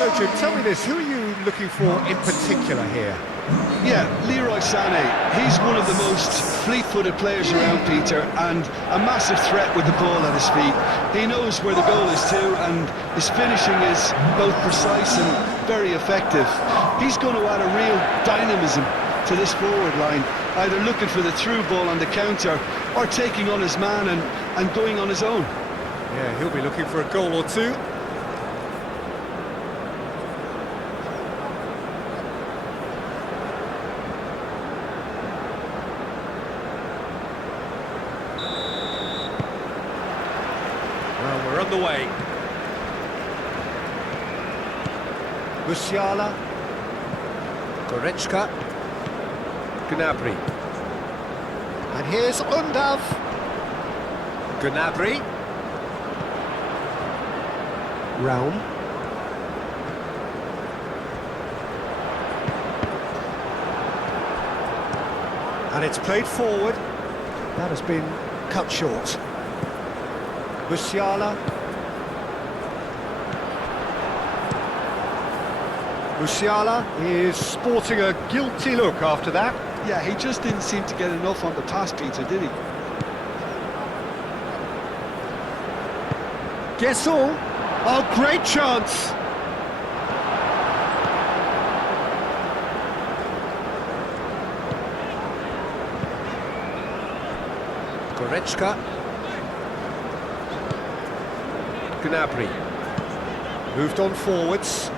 So, Jim, tell me this, who are you looking for in particular here? Yeah, Leroy Sané. He's one of the most fleet-footed players around, Peter, and a massive threat with the ball at his feet. He knows where the goal is too, and his finishing is both precise and very effective. He's going to add a real dynamism to this forward line, either looking for the through ball on the counter or taking on his man and going on his own. Yeah, he'll be looking for a goal or two. Well, we're on the way. Musiala. Goretzka. Gnabry. And here's Undav. Gnabry. Raum. And it's played forward. That has been cut short. Musiala. Musiala is sporting a guilty look after that. Yeah, he just didn't seem to get enough on the pass, Peter, did he? Guessel. Oh, great chance! Goretzka. Gnabry. Moved on forwards.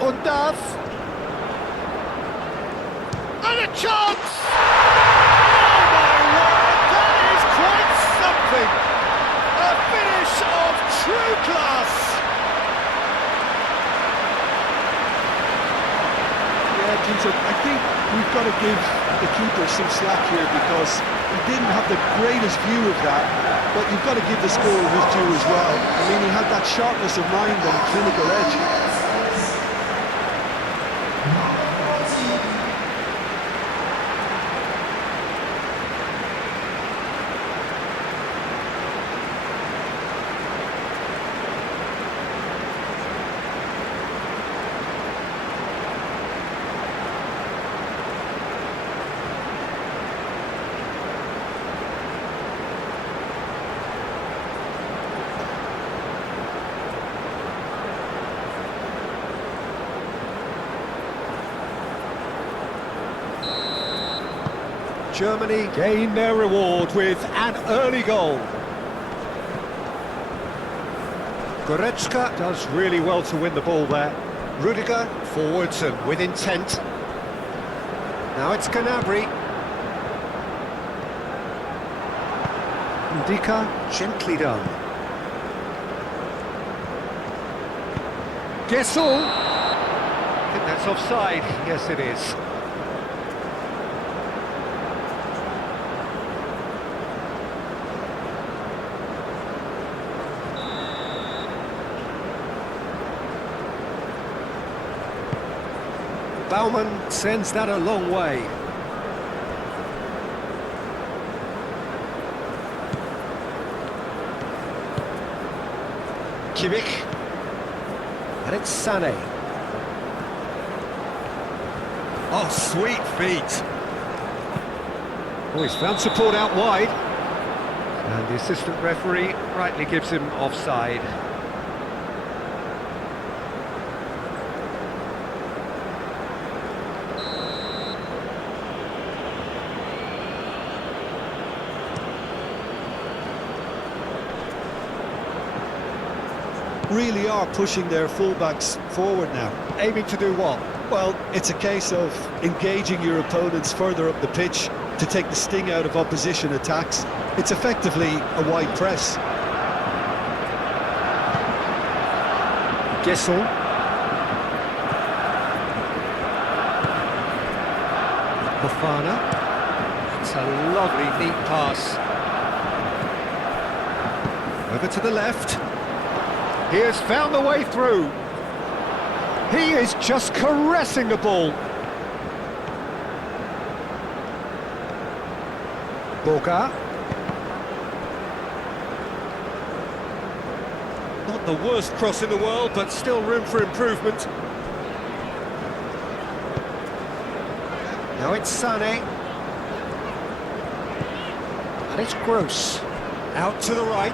Undav. And a chance! Oh my word, that is quite something! A finish of true class! Yeah, Peter, I think we've got to give the keeper some slack here because he didn't have the greatest view of that, but you've got to give the scorer his due as well. I mean, he had that sharpness of mind and clinical edge. Germany gain their reward with an early goal. Goretzka does really well to win the ball there. Rudiger forwards and with intent. Now it's Gnabry. Ndika, gently done. Guessel. I think that's offside. Yes, it is. Baumann sends that a long way. Kimmich. And it's Sané. Oh, sweet feet. Oh, he's found support out wide. And the assistant referee rightly gives him offside. Really are pushing their fullbacks forward now. Aiming to do what? Well, it's a case of engaging your opponents further up the pitch to take the sting out of opposition attacks. It's effectively a wide press. Guessel. Fofana. It's a lovely, neat pass. Over to the left. He has found the way through. He is just caressing the ball. Boga. the worst cross in the world, but still room for improvement. Now it's Sané. And it's Gross. Out to the right.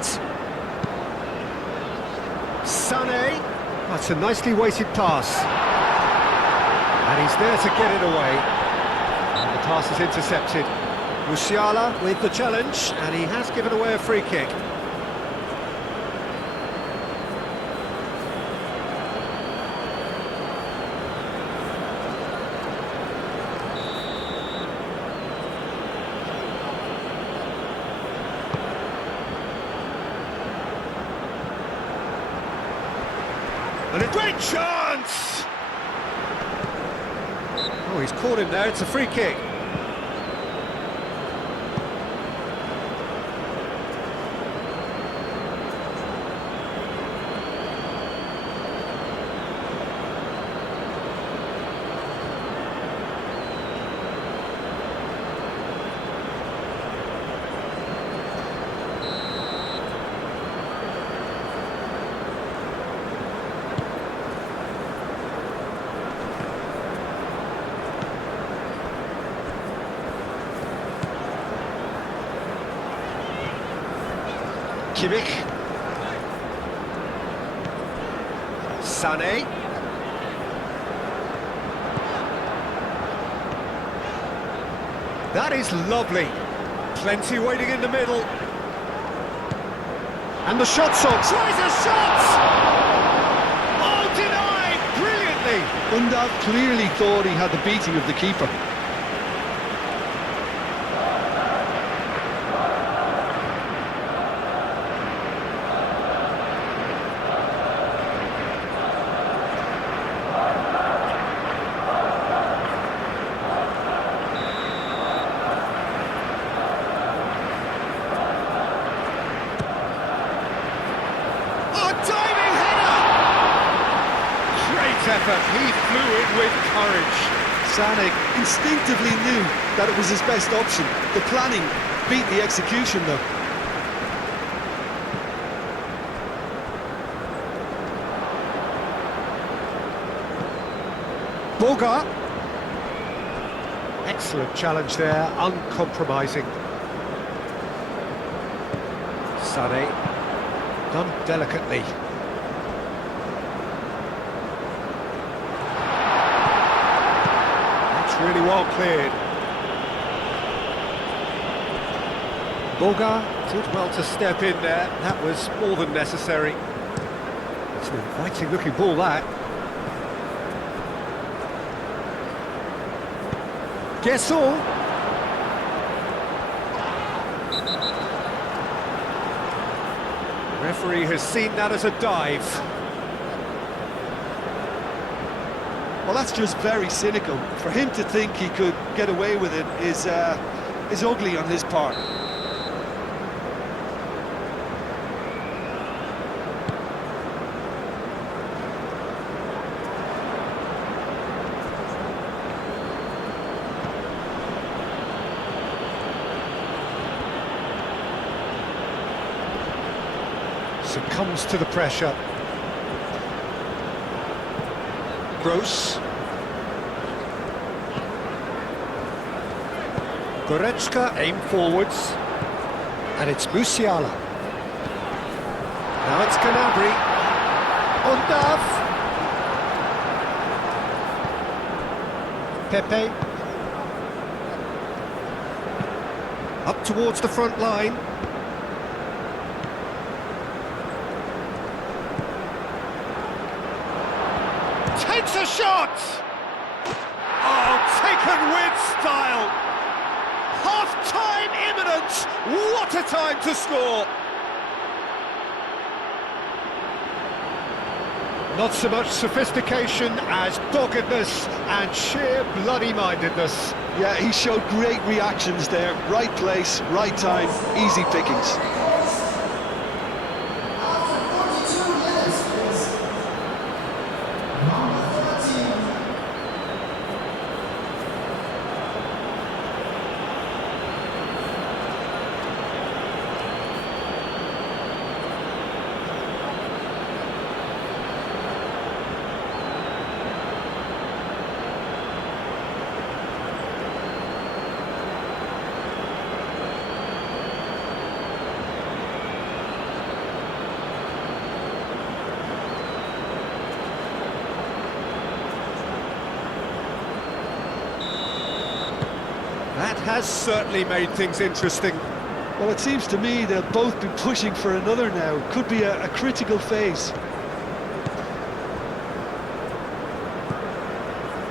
Sané. That's a nicely weighted pass. And he's there to get it away. And the pass is intercepted. Musiala with the challenge, and he has given away a free kick. And a great chance! Oh, he's caught him there, it's a free kick. Kimmich. Sané. That is lovely. Plenty waiting in the middle. And the shot's on. Tries a shot! Oh, denied! Brilliantly! Undav clearly thought he had the beating of the keeper. Effort. He flew in with courage. Sané instinctively knew that it was his best option. The planning beat the execution, though. Boga. Excellent challenge there, uncompromising. Sané. Done delicately. Really well cleared. Boga did well to step in there. That was more than necessary. It's an inviting looking ball, that. Guess all. The referee has seen that as a dive. Well, that's just very cynical. For him to think he could get away with it is ugly on his part. Succumbs to the pressure. Gross. Goretzka aim forwards. And it's Musiala. Now it's Gnabry. Undav. Pepe. Up towards the front line. Takes a shot! Oh, taken with style! Half-time imminent! What a time to score! Not so much sophistication as doggedness and sheer bloody-mindedness. Yeah, he showed great reactions there. Right place, right time, easy pickings. That has certainly made things interesting. Well, it seems to me they'll both be pushing for another now. Could be a critical phase.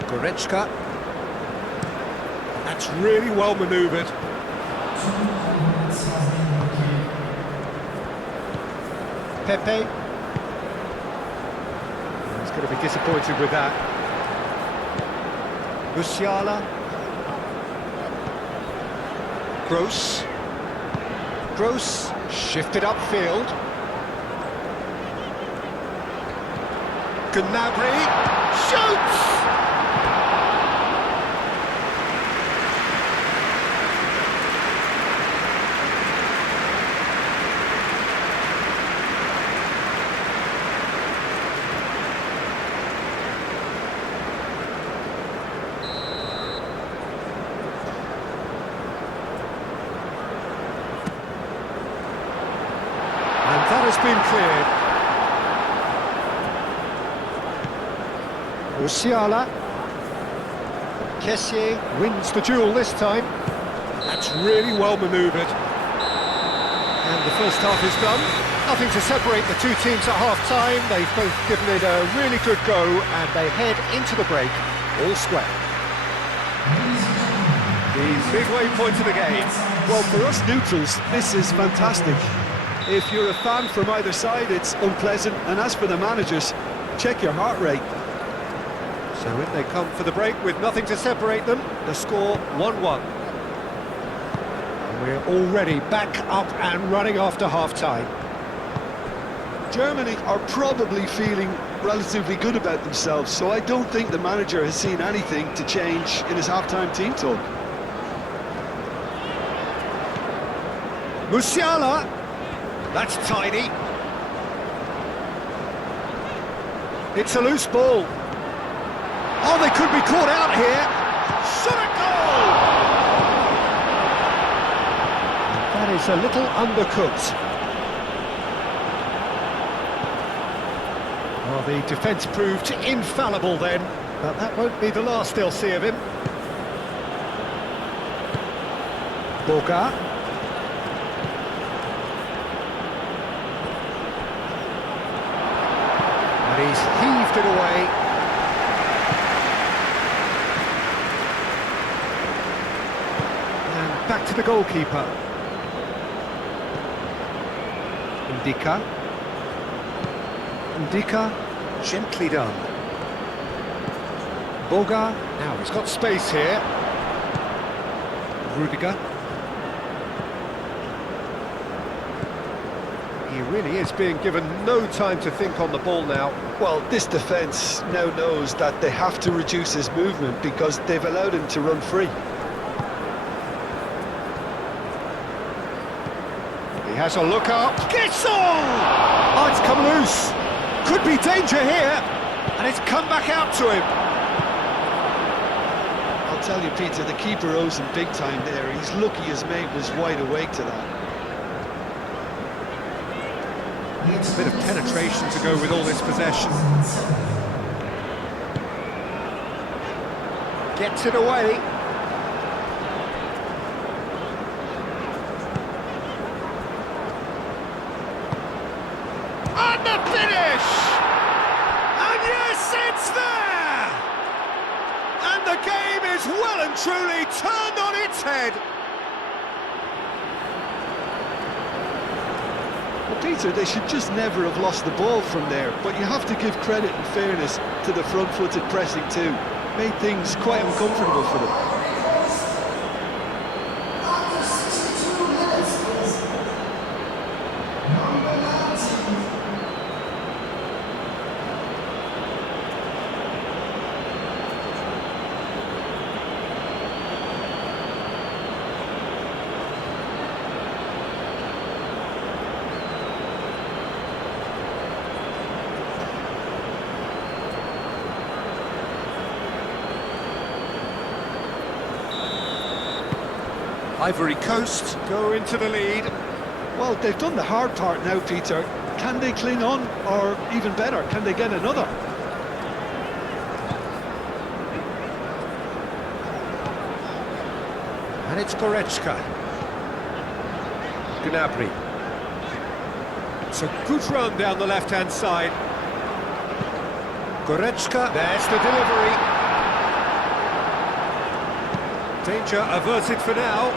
Goretzka. That's really well manoeuvred. Pepe. He's going to be disappointed with that. Musiala. Gross. Gross shifted upfield. Gnabry shoots! That has been cleared. Musiala. Kessié wins the duel this time. That's really well manoeuvred. And the first half is done. Nothing to separate the two teams at half-time. They've both given it a really good go, and they head into the break all square. The midway point of the game. Well, for us neutrals, this is fantastic. If you're a fan from either side, it's unpleasant. And as for the managers, check your heart rate. So in they come for the break with nothing to separate them. The score 1-1. And we're already back up and running after half-time. Germany are probably feeling relatively good about themselves, so I don't think the manager has seen anything to change in his half-time team talk. Musiala. That's tidy. It's a loose ball. Oh, they could be caught out here. Shot a goal! That is a little undercooked. Well, the defence proved infallible then, but that won't be the last they'll see of him. Boga. And he's heaved it away. And back to the goalkeeper. Ndika. Ndika, gently done. Boga, now he's got space here. Rudiger. He really is being given no time to think on the ball now. Well, this defence now knows that they have to reduce his movement because they've allowed him to run free. He has a look up. Gets on! Oh, it's come loose. Could be danger here. And it's come back out to him. I'll tell you, Peter, the keeper owes him big time there. He's lucky his mate was wide awake to that. Needs a bit of penetration to go with all this possession. Gets it away. And the finish! And yes, it's there! And the game is well and truly turned on its head. Peter, they should just never have lost the ball from there, but you have to give credit and fairness to the front-footed pressing too. Made things quite uncomfortable for them. Ivory Coast go into the lead. Well, they've done the hard part now, Peter. Can they cling on, or even better, can they get another? And it's Goretzka. Gnabry. It's a good run down the left-hand side. Goretzka, there's the delivery. Danger averted for now.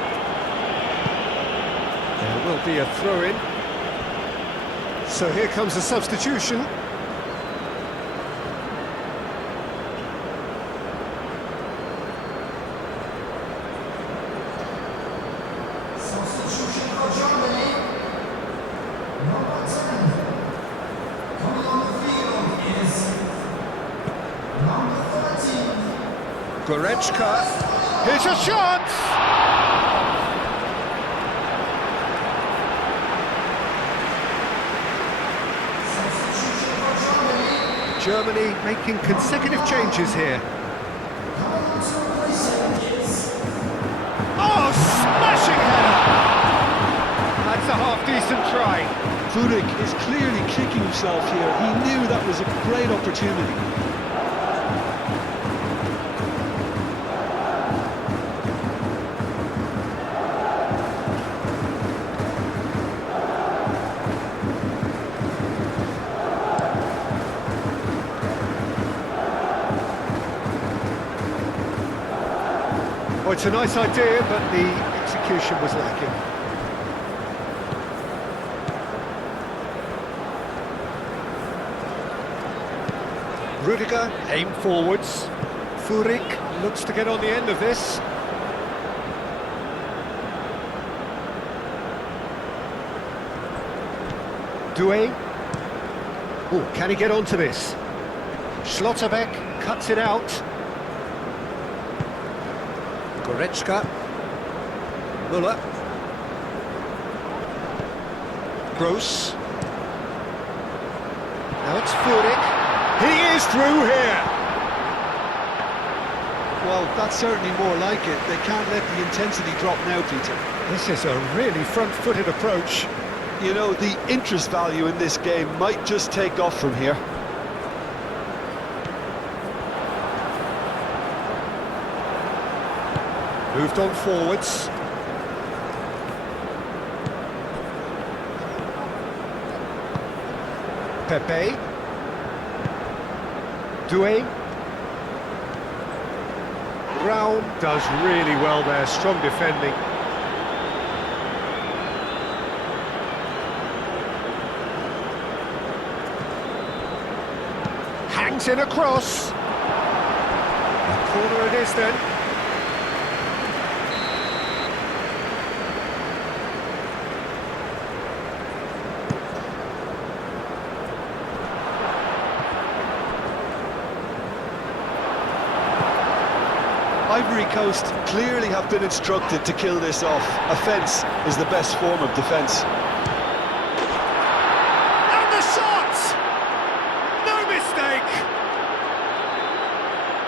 There will be a throw-in. So here comes a substitution. Goretzka, here's a chance! Germany making consecutive changes here. Oh, smashing header! That's a half-decent try. Furyk is clearly kicking himself here. He knew that was a great opportunity. Well, it's a nice idea, but the execution was lacking. Rudiger, aim forwards. Furyk looks to get on the end of this. Doué. Oh, can he get onto this? Schlotterbeck cuts it out. Goretzka. Müller. Gross. Now it's Furyk. He is through here! Well, that's certainly more like it. They can't let the intensity drop now, Peter. This is a really front-footed approach. You know, the interest value in this game might just take off from here. Moved on forwards. Pepe. Doué. Brown does really well there, strong defending. Hangs in a cross. A corner it is then. Ivory Coast clearly have been instructed to kill this off. Offence is the best form of defence. And the shot! No mistake!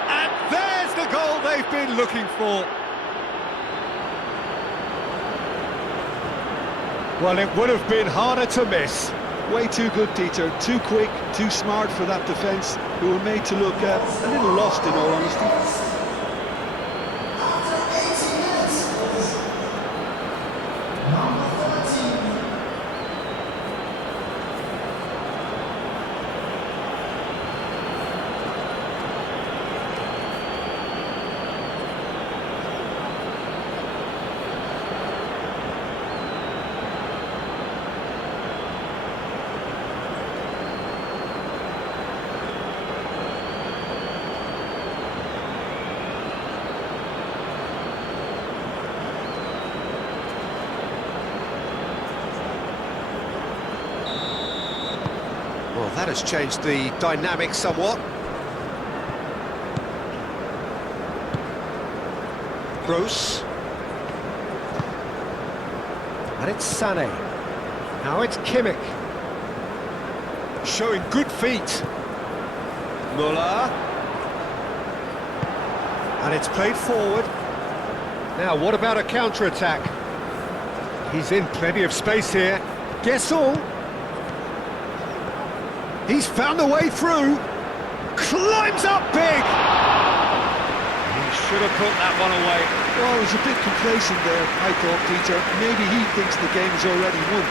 And there's the goal they've been looking for. Well, it would have been harder to miss. Way too good, Peter. Too quick, too smart for that defence, who were made to look a little lost, in all honesty. Well, that has changed the dynamic somewhat. Gross. And it's Sané. Now it's Kimmich. Showing good feet. Müller. And it's played forward. Now, what about a counter-attack? He's in plenty of space here. Guessall. He's found a way through. Climbs up big. He should have put that one away. Well, he was a bit complacent there, I thought, Peter. Maybe he thinks the game is already won.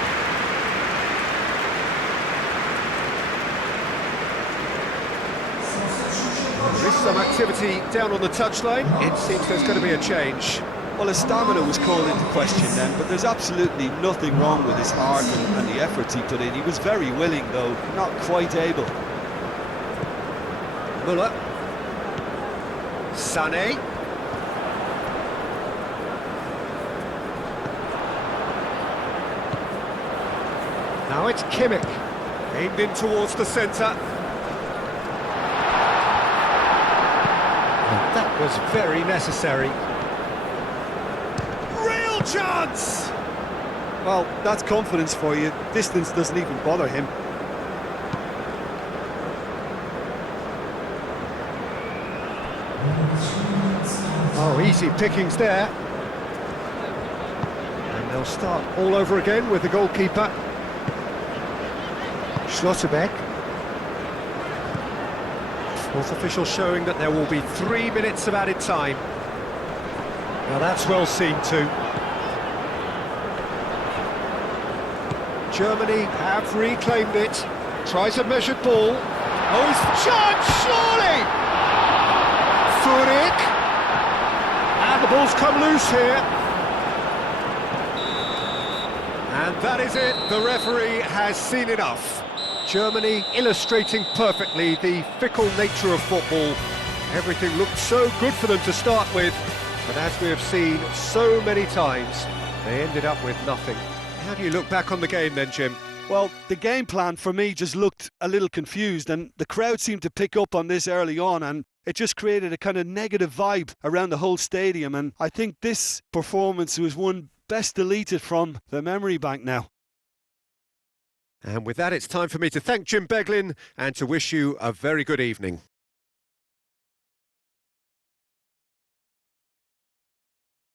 There is some activity down on the touchline. It seems there's going to be a change. Well, his stamina was called into question then, but there's absolutely nothing wrong with his heart and the efforts he put in. He was very willing, though, not quite able. Muller. Sané. Now it's Kimmich. Aimed in towards the centre. And that was very necessary. Real chance! Well, that's confidence for you. Distance doesn't even bother him. Oh, easy pickings there. And they'll start all over again with the goalkeeper. Schlotterbeck. Fourth official showing that there will be 3 minutes of added time. Now that's well seen too. Germany have reclaimed it. Tries a measured ball. Oh, it's chance, surely! Furyk. And the ball's come loose here. And that is it. The referee has seen enough. Germany illustrating perfectly the fickle nature of football. Everything looked so good for them to start with, but as we have seen so many times, they ended up with nothing. How do you look back on the game then, Jim? Well, the game plan for me just looked a little confused, and the crowd seemed to pick up on this early on, and it just created a kind of negative vibe around the whole stadium, and I think this performance was one best deleted from the memory bank now. And with that, it's time for me to thank Jim Beglin and to wish you a very good evening.